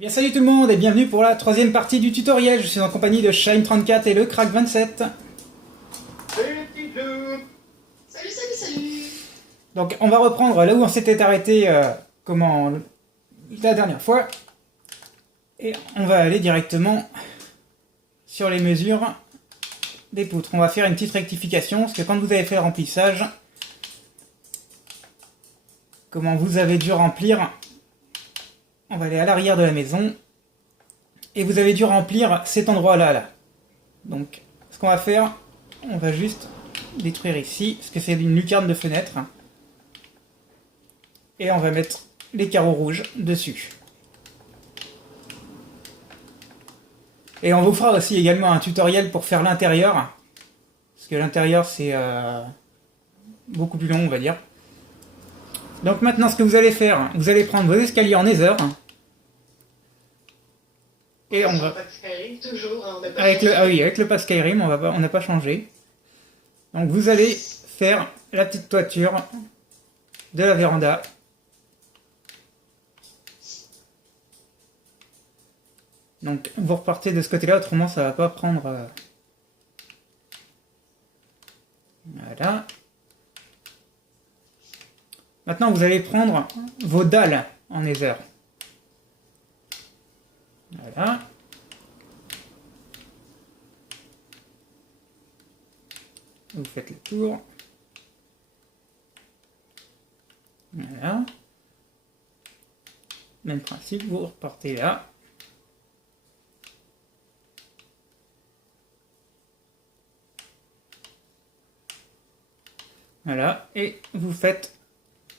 Bien salut tout le monde et bienvenue pour la troisième partie du tutoriel. Je suis en compagnie de Shine34 et le Crack27. Salut les petits loups. Salut. Donc on va reprendre là où on s'était arrêté la dernière fois. Et on va aller directement sur les mesures des poutres. On va faire une petite rectification parce que quand vous avez fait le remplissage, comment vous avez dû remplir, on va aller à l'arrière de la maison et vous avez dû remplir cet endroit là. Donc ce qu'on va faire, on va juste détruire ici parce que c'est une lucarne de fenêtre et on va mettre les carreaux rouges dessus. Et on vous fera aussi également un tutoriel pour faire l'intérieur parce que l'intérieur c'est beaucoup plus long, on va dire. Donc maintenant ce que vous allez faire, vous allez prendre vos escaliers en Nether. Et on va toujours, hein, avec le pass Skyrim, on n'a pas changé. Donc vous allez faire la petite toiture de la véranda. Donc vous repartez de ce côté-là, autrement ça va pas prendre. Voilà. Maintenant vous allez prendre vos dalles en Nether. Voilà. Vous faites le tour. Voilà. Même principe, vous repartez là. Voilà. Et vous faites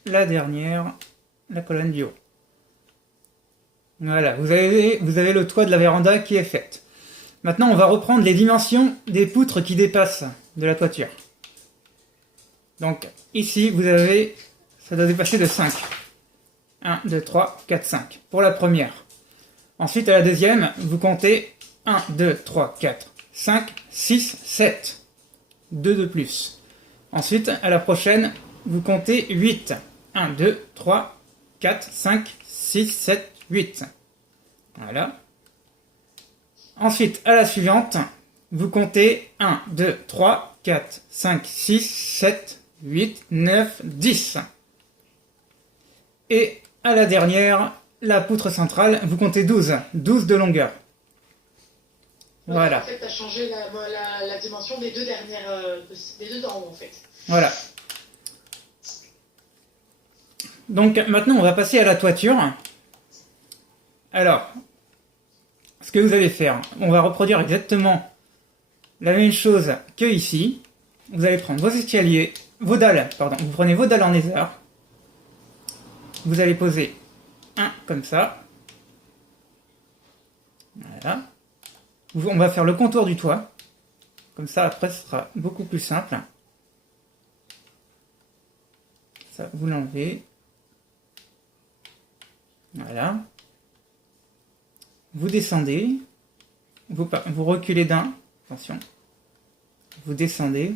la dernière, la colonne du haut. Voilà, vous avez le toit de la véranda qui est faite. Maintenant, on va reprendre les dimensions des poutres qui dépassent de la toiture. Donc, ici, vous avez, ça doit dépasser de 5. 1, 2, 3, 4, 5. Pour la première. Ensuite, à la deuxième, vous comptez 1, 2, 3, 4, 5, 6, 7. 2 de plus. Ensuite, à la prochaine, vous comptez 8. 1, 2, 3, 4, 5, 6, 7, 8. Voilà. Ensuite, à la suivante, vous comptez 1, 2, 3, 4, 5, 6, 7, 8, 9, 10. Et à la dernière, la poutre centrale, vous comptez 12. 12 de longueur. Voilà. En fait, tu as changé la dimension des deux dernières, des deux d'en haut, en fait. Voilà. Donc maintenant, on va passer à la toiture. Alors, ce que vous allez faire, on va reproduire exactement la même chose que ici. Vous allez prendre vos escaliers, vos dalles, pardon, vous prenez vos dalles en Nether. Vous allez poser un comme ça. Voilà. On va faire le contour du toit. Comme ça, après, ce sera beaucoup plus simple. Ça, vous l'enlevez. Voilà. Vous descendez, vous reculez d'un, attention, vous descendez,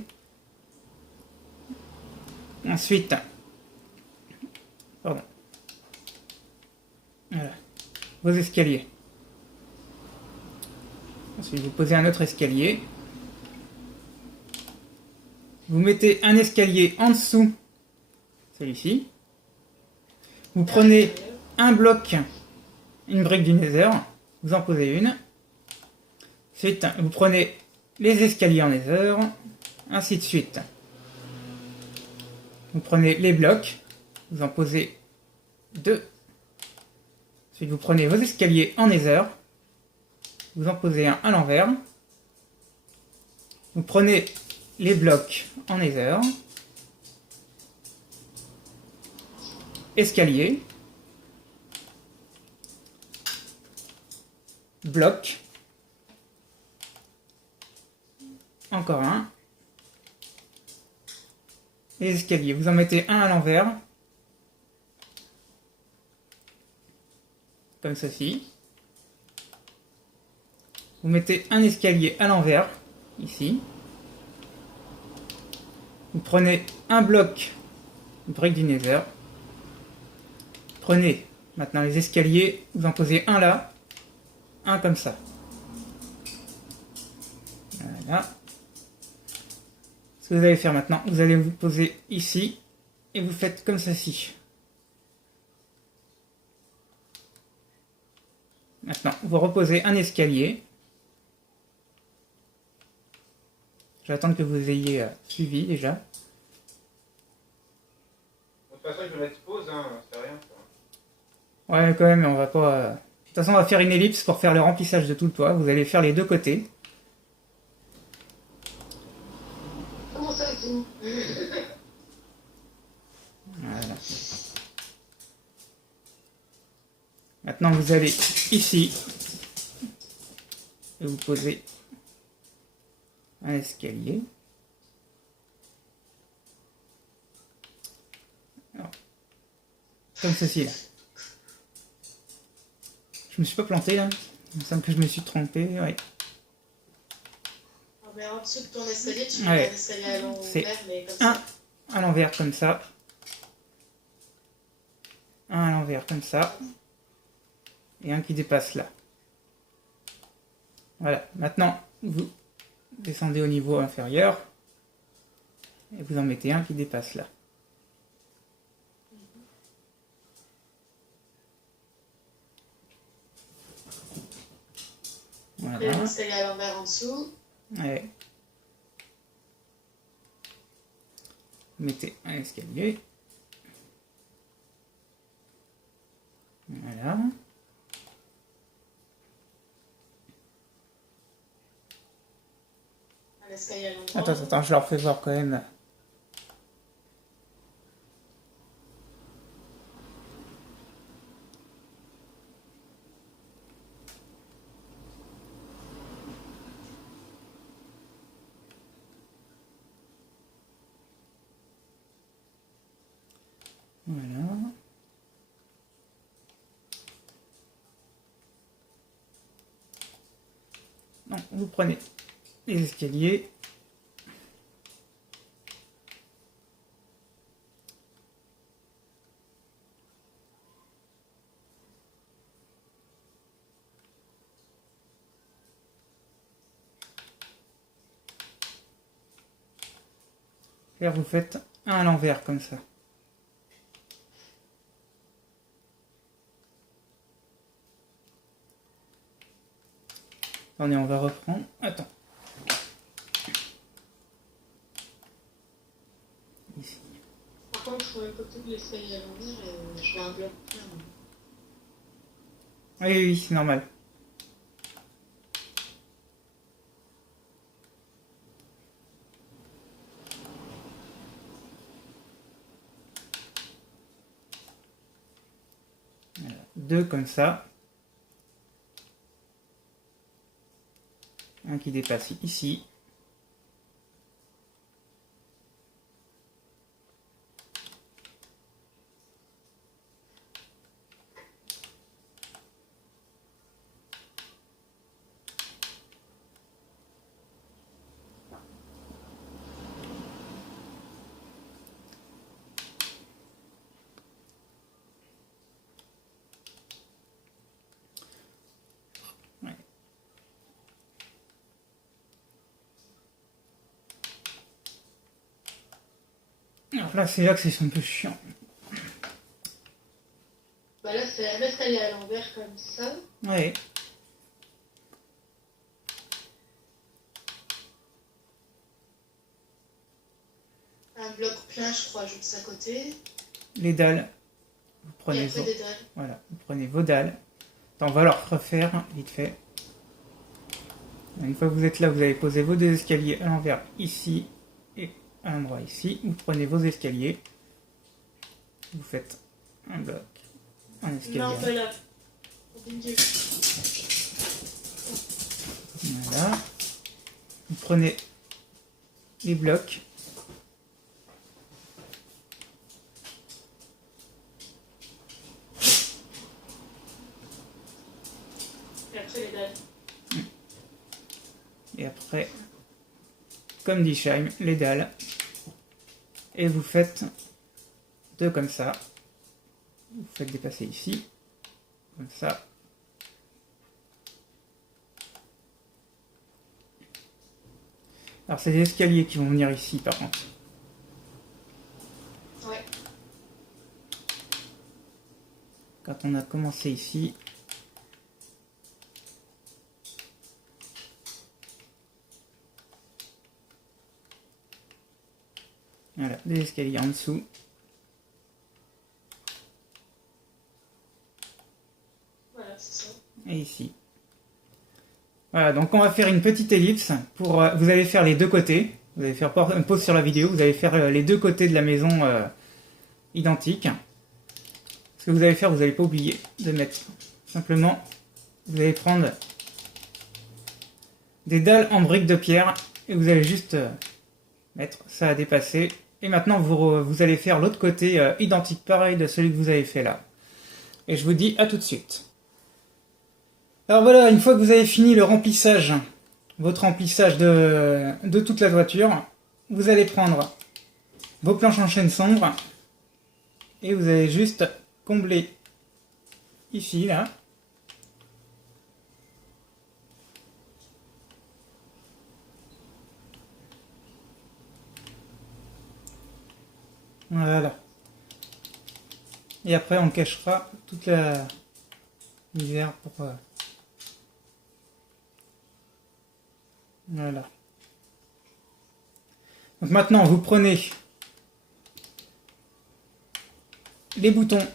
ensuite, pardon, voilà, vos escaliers, ensuite vous posez un autre escalier, vous mettez un escalier en dessous, celui-ci, vous prenez un bloc, une brique du Nether, vous en posez une. Ensuite, vous prenez les escaliers en Nether, ainsi de suite. Vous prenez les blocs, vous en posez deux. Ensuite, vous prenez vos escaliers en Nether, vous en posez un à l'envers. Vous prenez les blocs en Nether, escalier, bloc, encore un, les escaliers, vous en mettez un à l'envers, comme ceci, vous mettez un escalier à l'envers, ici, vous prenez un bloc, une brique du Nether, prenez maintenant les escaliers, vous en posez un là, un comme ça. Voilà. Ce que vous allez faire maintenant, vous allez vous poser ici et vous faites comme ceci. Maintenant, vous reposez un escalier. J'attends que vous ayez suivi déjà. De toute façon, je vais mettre pause, hein, c'est rien. Quoi. Ouais, quand même, on va pas... De toute façon, on va faire une ellipse pour faire le remplissage de tout le toit. Vous allez faire les deux côtés. Comment ça, tout? Voilà. Maintenant, vous allez ici et vous posez un escalier. Alors, comme ceci là. Je me suis pas planté là. Il me semble que je me suis trompé. Ouais. Ah, mais en dessous de ton escalier, tu mets Ouais. un escalier à l'envers, C'est mais comme un ça. à l'envers comme ça. Un à l'envers comme ça. Et un qui dépasse là. Voilà. Maintenant, vous descendez au niveau inférieur. Et vous en mettez un qui dépasse là. Et Voilà. l'escalier à l'envers en dessous. Ouais. Mettez un escalier. Voilà. Un escalier à l'endroit. Attends, je leur fais voir quand même. Voilà. Non, vous prenez les escaliers. Et vous faites un à l'envers comme ça. Attendez, on va reprendre. Attends. Ici. Par contre, sur le côté de l'escalier à l'envers, je vois un bloc plein. Oui, oui, c'est normal. Voilà. Deux comme ça. Un qui dépasse ici. Ouais. Alors là, c'est là que c'est un peu chiant. Bah là, c'est un escalier à l'envers comme ça. Ouais. Un bloc plein, je crois, juste à côté. Les dalles. Vous Et prenez, après des dalles. voilà, vous prenez vos dalles. Attends, on va leur refaire vite fait. Une fois que vous êtes là, vous allez poser vos deux escaliers à l'envers ici et à l'endroit ici. Vous prenez vos escaliers. Vous faites un bloc, un escalier. Non, pas là. Au milieu. Voilà. Vous prenez les blocs. Et après les dalles. Et après, comme dit Scheim, les dalles. Et vous faites deux comme ça. Vous faites dépasser ici. Comme ça. Alors c'est les escaliers qui vont venir ici par contre. Ouais. Quand on a commencé ici. Voilà, des escaliers en dessous. Voilà, c'est ça. Et ici. Voilà, donc on va faire une petite ellipse. Pour, vous allez faire les deux côtés. Vous allez faire une pause sur la vidéo. Vous allez faire les deux côtés de la maison identiques. Ce que vous allez faire, vous n'allez pas oublier de mettre. Simplement, vous allez prendre des dalles en briques de pierre. Et vous allez juste mettre ça à dépasser. Et maintenant, vous allez faire l'autre côté identique, pareil de celui que vous avez fait là. Et je vous dis à tout de suite. Alors voilà, une fois que vous avez fini le remplissage, votre remplissage de toute la toiture, vous allez prendre vos planches en chêne sombre et vous allez juste combler ici, là. Voilà. Et après, on cachera toute la misère pour... Voilà. Donc maintenant, vous prenez les boutons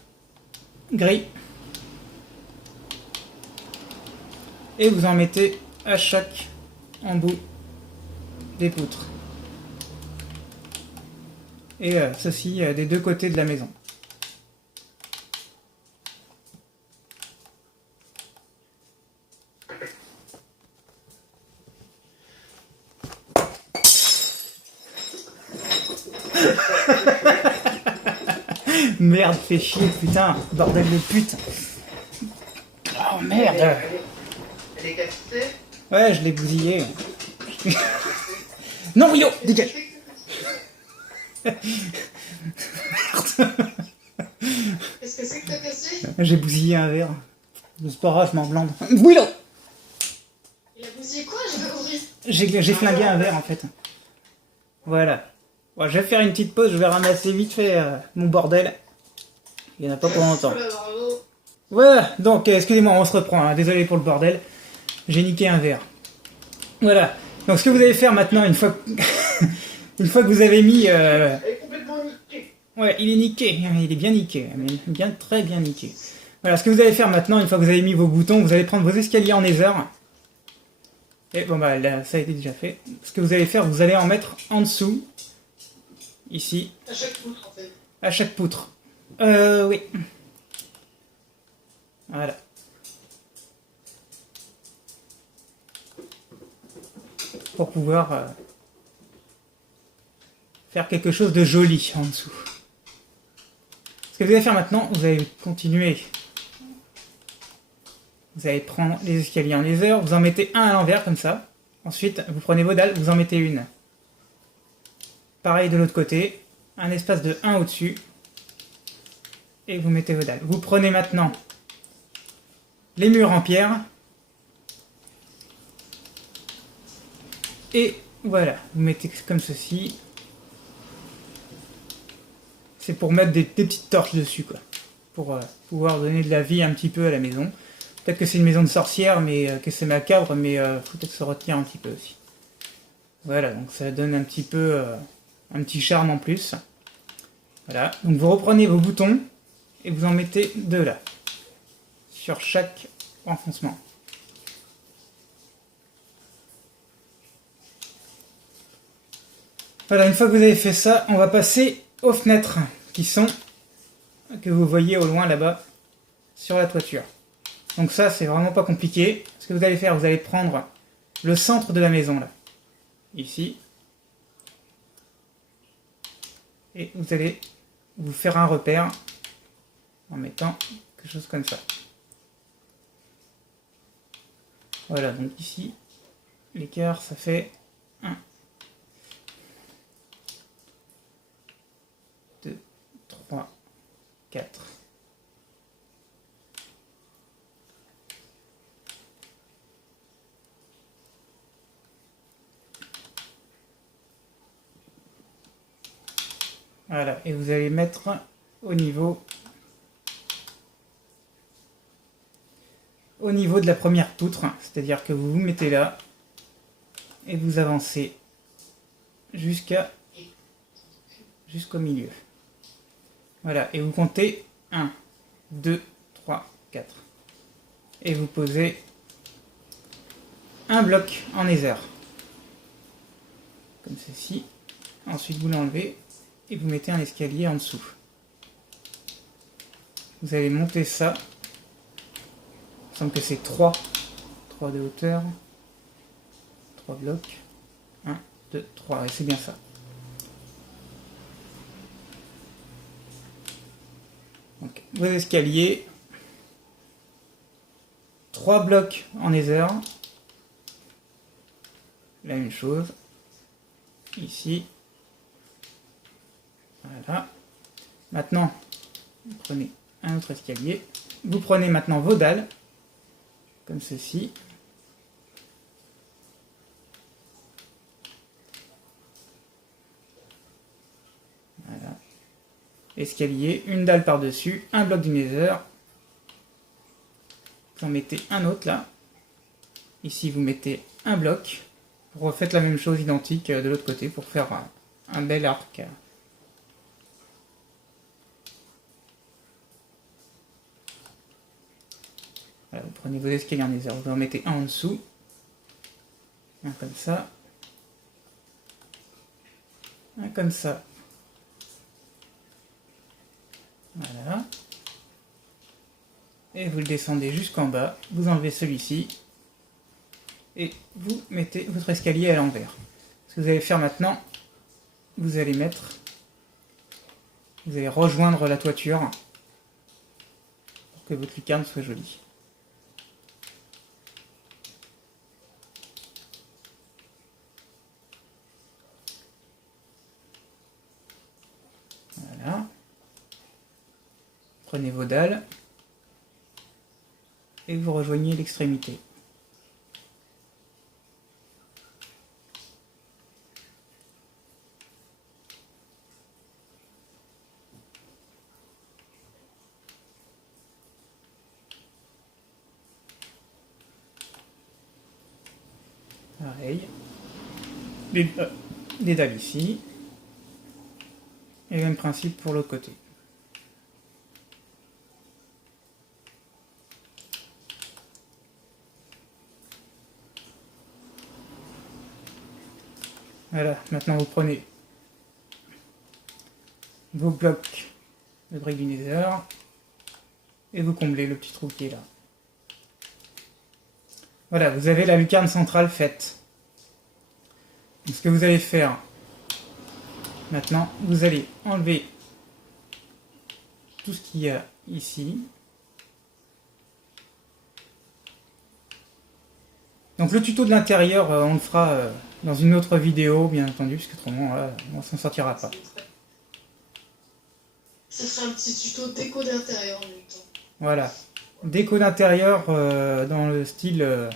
gris et vous en mettez à chaque embout des poutres. Et ceci des deux côtés de la maison. Merde, fais chier, putain, bordel de pute. Oh merde. Elle est cassée. Ouais, je l'ai bousillé. Non, yo, dégage. Qu'est-ce que c'est que t'as cassé? J'ai bousillé un verre. C'est pas grave, je m'en blinde. Oui, là. Il a bousillé quoi? J'ai pas compris. J'ai flingué un verre en fait. Voilà. Bon, je vais faire une petite pause, je vais ramasser vite fait mon bordel. Il n'y en a pas pour longtemps. Oula, bravo. Voilà, donc excusez-moi, on se reprend, hein. Désolé pour le bordel. J'ai niqué un verre. Voilà. Donc ce que vous allez faire maintenant, une fois une fois que vous avez mis... Elle est complètement niquée. Ouais, il est niqué, il est bien niqué, bien, très bien niqué. Voilà, ce que vous allez faire maintenant, une fois que vous avez mis vos boutons, vous allez prendre vos escaliers en nether. Et bon bah là, ça a été déjà fait. Ce que vous allez faire, vous allez en mettre en dessous, ici, À chaque poutre en fait. à chaque poutre. Oui. Voilà. Pour pouvoir faire quelque chose de joli en dessous. Ce que vous allez faire maintenant, vous allez continuer. Vous allez prendre les escaliers en nether, vous en mettez un à l'envers comme ça. Ensuite, vous prenez vos dalles, vous en mettez une. Pareil de l'autre côté, un espace de 1 au-dessus. Et vous mettez vos dalles. Vous prenez maintenant les murs en pierre. Et voilà, vous mettez comme ceci. C'est pour mettre des petites torches dessus, quoi. Pour pouvoir donner de la vie un petit peu à la maison. Peut-être que c'est une maison de sorcière, mais que c'est macabre, mais faut peut-être se retenir un petit peu aussi. Voilà, donc ça donne un petit peu un petit charme en plus. Voilà, donc vous reprenez vos boutons et vous en mettez deux là, sur chaque enfoncement. Voilà, une fois que vous avez fait ça, on va passer aux fenêtres qui sont, que vous voyez au loin là-bas, sur la toiture. Donc ça, c'est vraiment pas compliqué. Ce que vous allez faire, vous allez prendre le centre de la maison là, ici, et vous allez vous faire un repère en mettant quelque chose comme ça. Voilà, donc ici, l'écart, ça fait 1, 2, 3, 4. Voilà, et vous allez mettre au niveau de la première poutre, c'est-à-dire que vous vous mettez là et vous avancez jusqu'au milieu. Voilà, et vous comptez 1, 2, 3, 4. Et vous posez un bloc en nether. Comme ceci. Ensuite, vous l'enlevez et vous mettez un escalier en dessous. Vous allez monter ça. Il me semble que c'est 3 de hauteur. 3 blocs. 1, 2, 3. Et c'est bien ça. Donc, vos escaliers. 3 blocs en nether. La même chose. Ici. Voilà. Maintenant, vous prenez un autre escalier. Vous prenez maintenant vos dalles. Comme ceci. Voilà. Escalier, une dalle par-dessus, un bloc du nether. Vous en mettez un autre là. Ici, vous mettez un bloc. Vous refaites la même chose identique de l'autre côté pour faire un bel arc. Voilà, vous prenez vos escaliers en nether, vous en mettez un en dessous. Un comme ça. Un comme ça. Voilà. Et vous le descendez jusqu'en bas. Vous enlevez celui-ci. Et vous mettez votre escalier à l'envers. Ce que vous allez faire maintenant, vous allez rejoindre la toiture pour que votre lucarne soit jolie. Voilà. Prenez vos dalles et vous rejoignez l'extrémité. Pareil. Des dalles ici. Et le même principe pour l'autre côté. Voilà, maintenant vous prenez vos blocs de briques du nether et vous comblez le petit trou qui est là. Voilà, vous avez la lucarne centrale faite. Donc, ce que vous allez faire maintenant, vous allez enlever tout ce qu'il y a ici. Donc le tuto de l'intérieur, on le fera dans une autre vidéo, bien entendu, parce qu'autrement, on s'en sortira pas. Ça sera un petit tuto déco d'intérieur en même temps. Voilà. Déco d'intérieur dans le style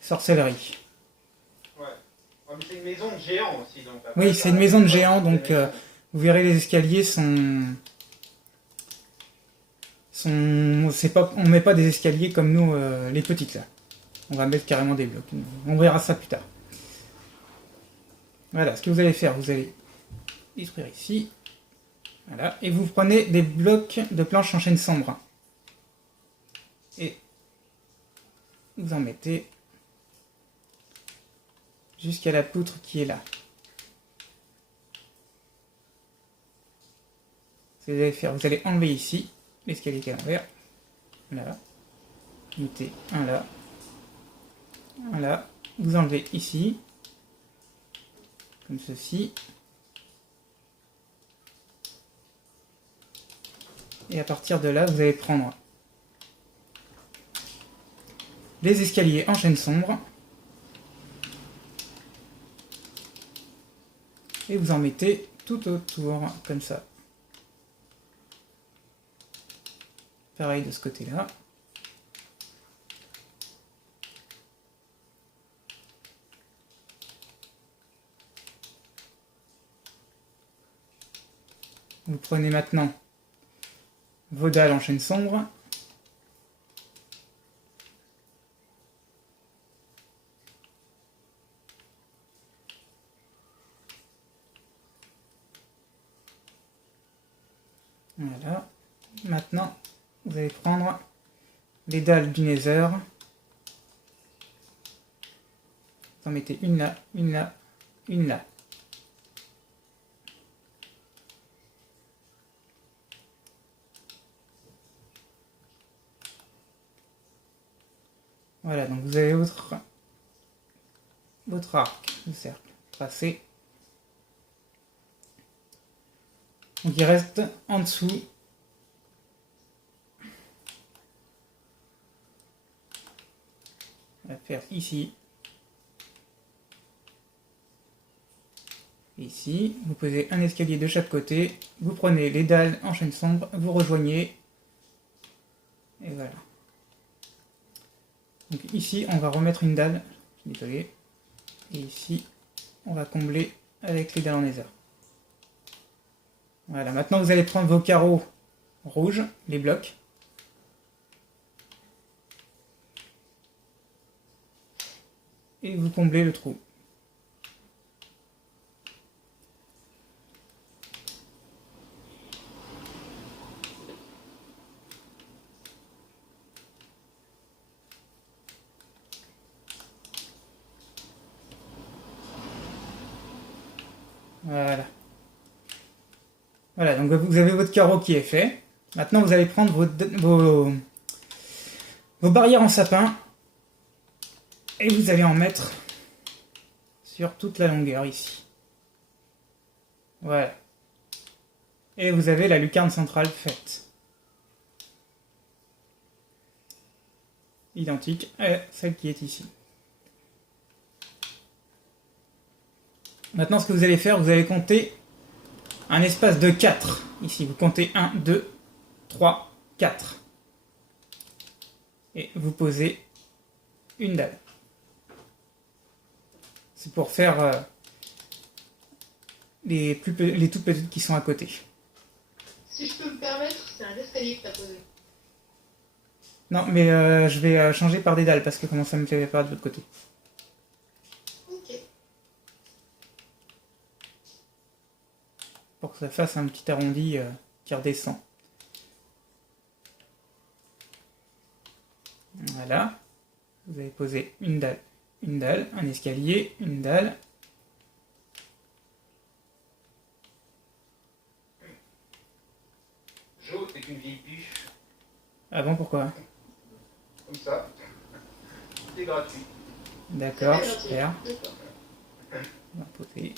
sorcellerie. Ouais. Ouais, mais c'est une maison de géant aussi. Donc, Oui, c'est une maison de géant, donc vous verrez les escaliers sont... c'est pas... On met pas des escaliers comme nous, les petites là. On va mettre carrément des blocs. On verra ça plus tard. Voilà, ce que vous allez faire, vous allez détruire ici. Voilà, et vous prenez des blocs de planches en chêne sombre. Et vous en mettez jusqu'à la poutre qui est là. Ce que vous allez faire, vous allez enlever ici l'escalier qui est à l'envers. Là. Mettez un là. Un là. Vous enlevez ici. Comme ceci. Et à partir de là, vous allez prendre les escaliers en chêne sombre. Et vous en mettez tout autour, comme ça. Pareil de ce côté-là. Vous prenez maintenant vos dalles en chêne sombre. Voilà. Maintenant, vous allez prendre les dalles du Nether. Vous en mettez une là, une là, une là. Voilà, donc vous avez votre arc de cercle tracé. Donc il reste en dessous on va faire ici. Ici, vous posez un escalier de chaque côté, vous prenez les dalles en chêne sombre, vous rejoignez, et voilà. Donc ici, on va remettre une dalle, désolé, et ici, on va combler avec les dalles en nether. Voilà, maintenant vous allez prendre vos carreaux rouges, les blocs. Et vous comblez le trou. Voilà. Voilà, donc vous avez votre carreau qui est fait. Maintenant, vous allez prendre vos barrières en sapin et vous allez en mettre sur toute la longueur ici. Voilà. Et vous avez la lucarne centrale faite. Identique à celle qui est ici. Maintenant, ce que vous allez faire, vous allez compter un espace de 4. Ici, vous comptez 1, 2, 3, 4. Et vous posez une dalle. C'est pour faire les toutes petites qui sont à côté. Si je peux me permettre, c'est un escalier que t'as posé. Non, mais je vais changer par des dalles parce que comment ça me fait pas de l'autre côté. Ok. Pour que ça fasse un petit arrondi qui redescend. Voilà. Vous avez posé une dalle, un escalier, une dalle. Jo, c'est qu'une vieille bûche. Ah bon, pourquoi? Comme ça. C'est gratuit. D'accord, C'est super. D'accord. On va poser.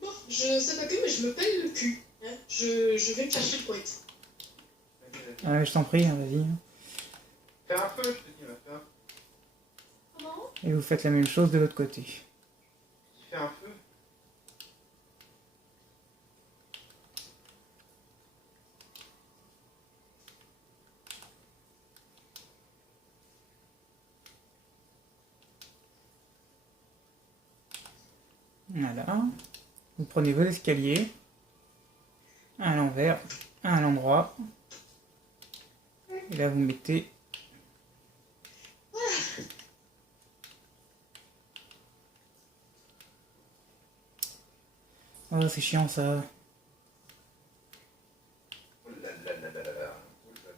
Bon, je sais pas que, mais je me pèle le cul. Hein. Je vais me chercher le poète. Ah ouais, je t'en prie, hein, vas-y. Faire un feu, je te dis, ma faire. Comment? Et vous faites la même chose de l'autre côté. Faire un feu. Voilà. Vous prenez vos escaliers. Un à l'envers, un à l'endroit. Et là, vous mettez... Oh, c'est chiant ça. Oh là là là là là là. Oh là là.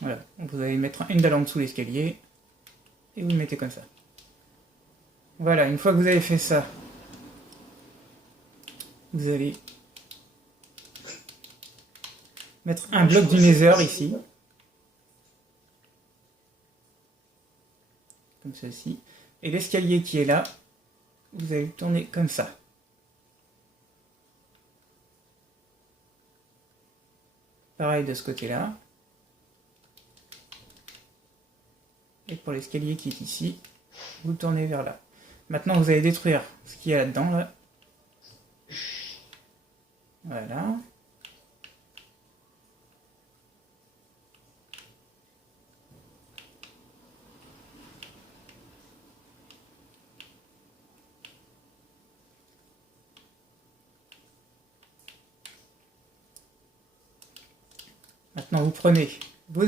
Voilà. Donc vous allez mettre une dalle en dessous l'escalier. Et vous le mettez comme ça. Voilà, une fois que vous avez fait ça, vous allez mettre un bloc du Nether ici. Comme ceci. Et l'escalier qui est là, vous allez le tourner comme ça. Pareil de ce côté-là. Et pour l'escalier qui est ici, vous le tournez vers là. Maintenant, vous allez détruire ce qu'il y a là-dedans. Là. Voilà. Maintenant, vous prenez vos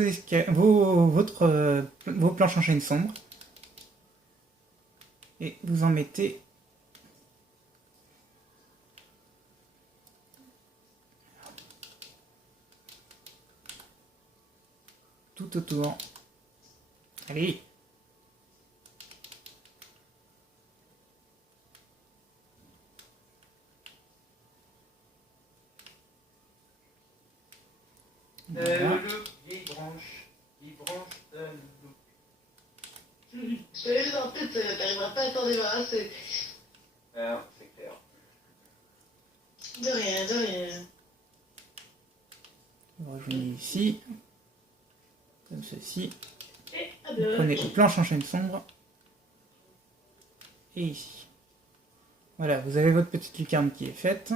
planches en chêne sombre et vous en mettez tout autour. Allez! Voilà. Le vieille branche de loup. Je l'ai vu dans la tête, t'arriveras pas à t'en débarrasser. Ah, c'est clair. De rien, de rien. Vous rejoignez ici, comme ceci. Et à Vous deux. prenez vos planches en chêne sombre et ici. Voilà, vous avez votre petite lucarne qui est faite.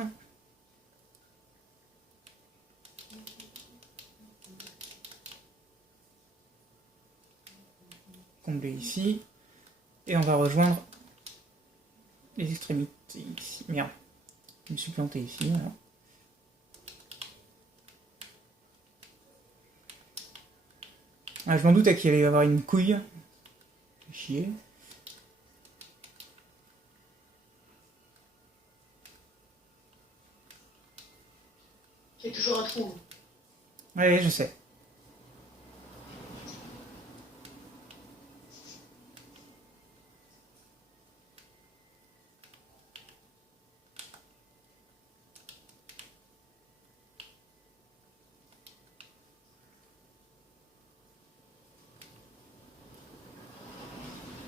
Combler ici. Et on va rejoindre les extrémités ici. Merde, je me suis planté ici. Voilà. Ah, je m'en doutais qu'il allait y avoir une couille. Fait chier. Il y a toujours un trou. Ouais, je sais.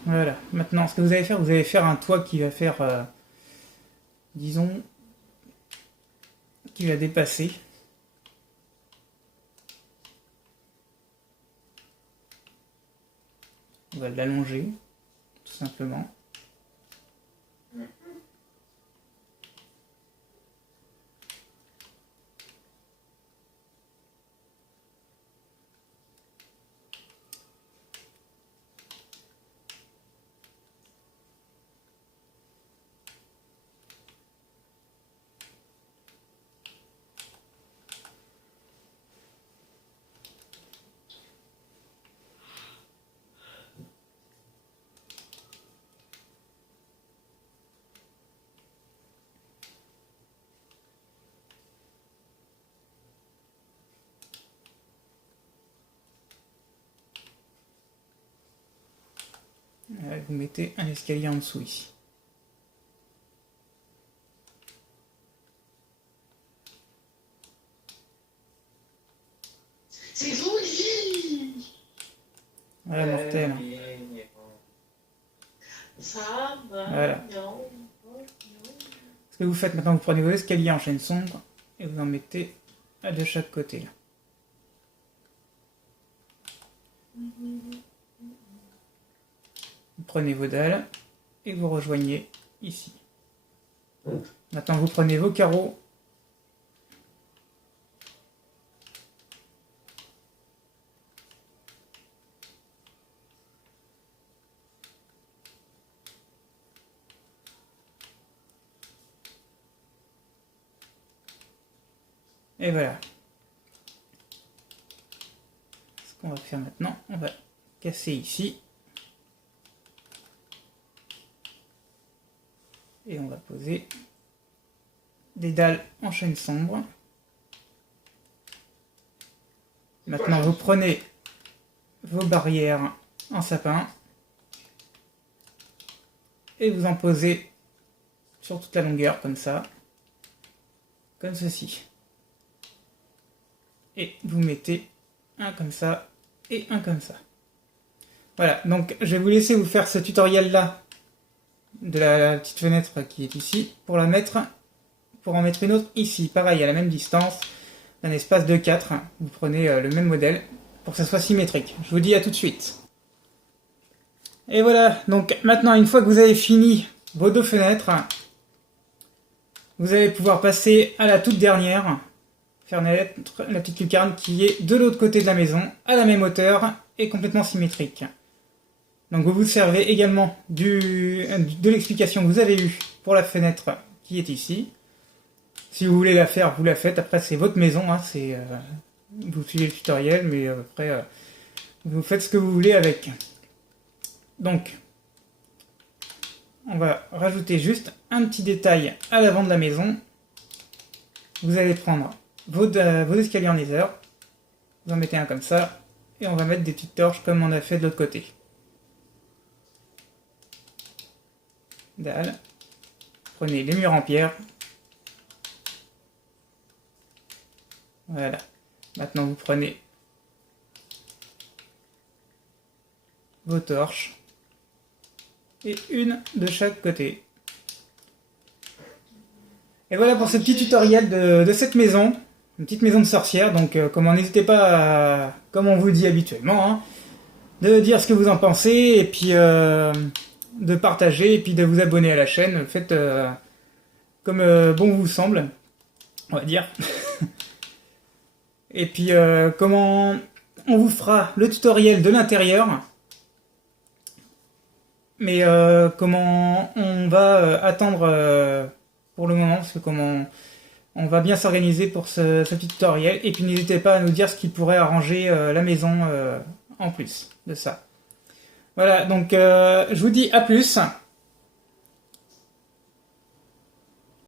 Voilà. Maintenant, ce que vous allez faire un toit qui va faire, disons, qui va dépasser. On va l'allonger, tout simplement. Vous mettez un escalier en dessous ici. C'est vous, Olivier! Voilà, mortel. Ça va. Voilà. Non. Ce que vous faites maintenant, vous prenez vos escaliers en chêne sombre et vous en mettez de chaque côté. Là. Vous prenez vos dalles et vous rejoignez ici. Maintenant, vous prenez vos carreaux. Et voilà. Ce qu'on va faire maintenant, on va casser ici. Et on va poser des dalles en chêne sombre. Maintenant, vous prenez vos barrières en sapin et vous en posez sur toute la longueur, comme ça, comme ceci. Et vous mettez un comme ça et un comme ça. Voilà, donc je vais vous laisser vous faire ce tutoriel-là de la petite fenêtre qui est ici, pour en mettre une autre ici, pareil, à la même distance, d'un espace de 4. Vous prenez le même modèle pour que ça soit symétrique. Je vous dis à tout de suite. Et voilà, donc maintenant, une fois que vous avez fini vos deux fenêtres, vous allez pouvoir passer à la toute dernière, faire naître la petite lucarne qui est de l'autre côté de la maison, à la même hauteur et complètement symétrique. Donc vous vous servez également de l'explication que vous avez eue pour la fenêtre qui est ici. Si vous voulez la faire, vous la faites. Après, c'est votre maison, hein, Vous suivez le tutoriel, mais après, vous faites ce que vous voulez avec. Donc, on va rajouter juste un petit détail à l'avant de la maison. Vous allez prendre vos escaliers en nether, vous en mettez un comme ça, et on va mettre des petites torches comme on a fait de l'autre côté. Dalle. Prenez les murs en pierre. Voilà. Maintenant vous prenez vos torches. Et une de chaque côté. Et voilà pour ce petit tutoriel de cette maison. Une petite maison de sorcière. Donc comment n'hésitez pas, comme on vous dit habituellement, hein, de dire ce que vous en pensez. Et puis de partager. Et puis de vous abonner à la chaîne. Faites comme bon vous semble. On va dire. Et puis comment on vous fera le tutoriel de l'intérieur. Mais comment on va attendre pour le moment, parce que comment on va bien s'organiser pour ce petit tutoriel. Et puis n'hésitez pas à nous dire ce qui pourrait arranger la maison en plus de ça. Voilà, donc je vous dis à plus.